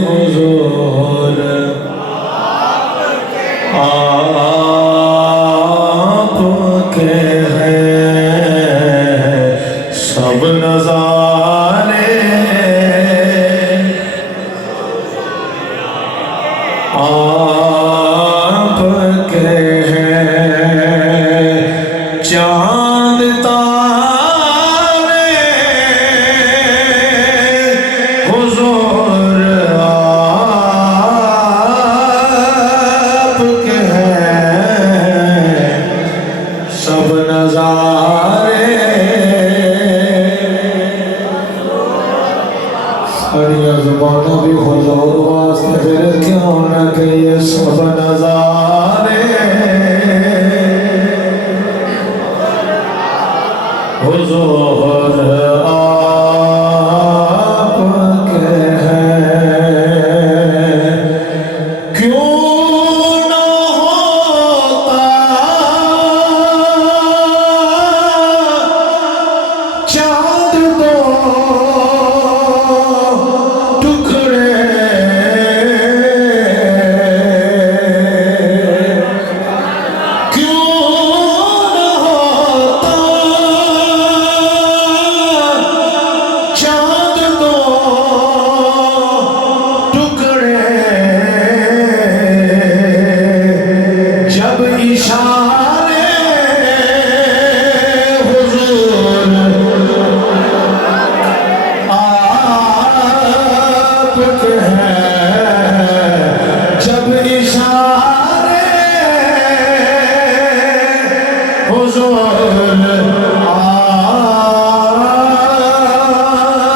हुजूर आपके हैं सब नज़ारे, आपके हैं चांद तारे, हुजूर आपके हैं सब नज़ारे। सारिया ज़ुबाना भी हुजूर वास्ते फिर क्यों न कि ये सब नज़ारे, हुजूर आपके हैं क्यों न होता चाँद दो टुकड़े, क्यों न होता चाँद दो टुकड़े, जब इशारे हुजूर आपके हैं, जब इशारे हुजूर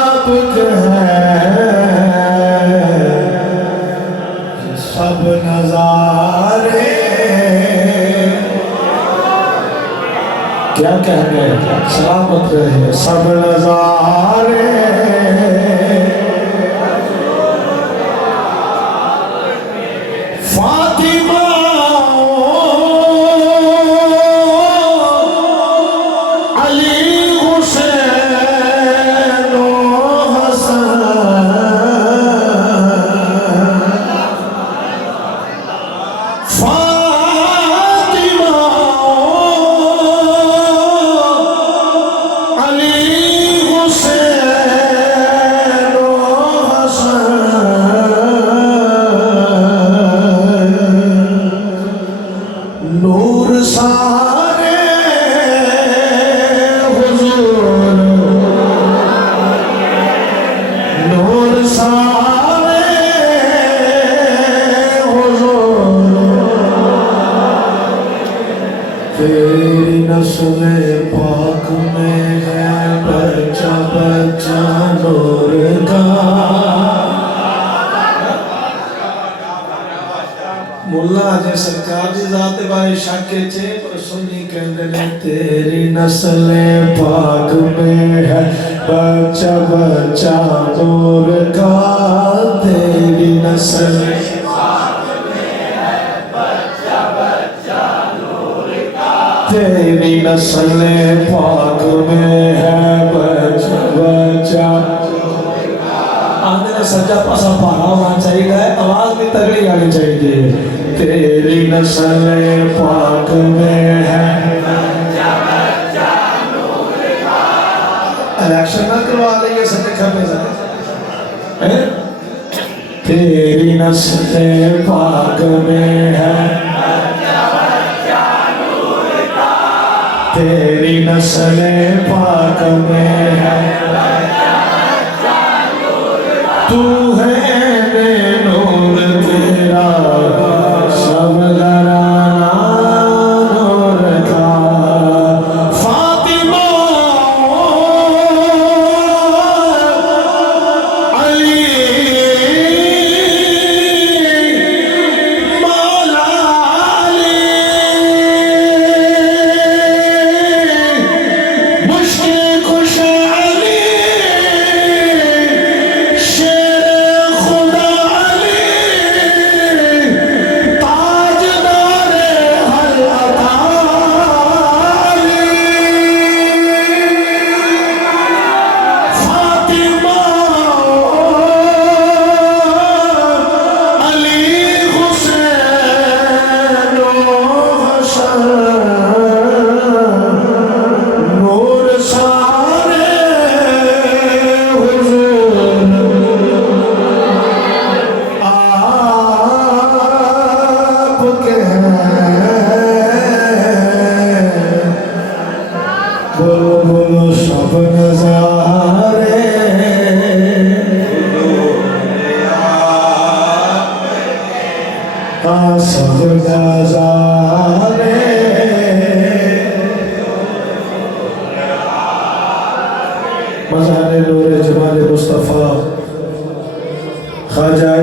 आपके हैं सब नज़ारे। क्या कहने सलामत रहे सब नज़ारे, फातिमा अली हुसैन हसन, फातिमा अली हुसैन हसन, नूर सारे हुजूर, नूर सारे हुजूर, तेरी नस्ल पाक में है बच्चा बच्चा नूर का। मुल्ला जे सरकार दी जात बारे शक चे पर सुन्नी कहंदे ने तेरी नस्ल पाक में है बच्चा बच्चा नूर का, तेरी नस्ल तेरी नस्ल पाक में है बच्चा बच्चा। आने ने सच्चा पासा पारा होना चाहिए, आवाज भी तगड़ी आनी चाहिए। तेरी नस्ल पाक में है इलेक्शन ना करवा लेंगे सच्चे खबे से। तेरी नस्ल पाक में है, तेरी नस्ल पाक में है, तू है नूर तेरा सब घराना नूर का। फातिमा अली मौला अली, मुश्किल कुशा अली, शेर नजारे सब नजारे मज़ार नूर जमाल मुस्तफ़ा ख्वाजा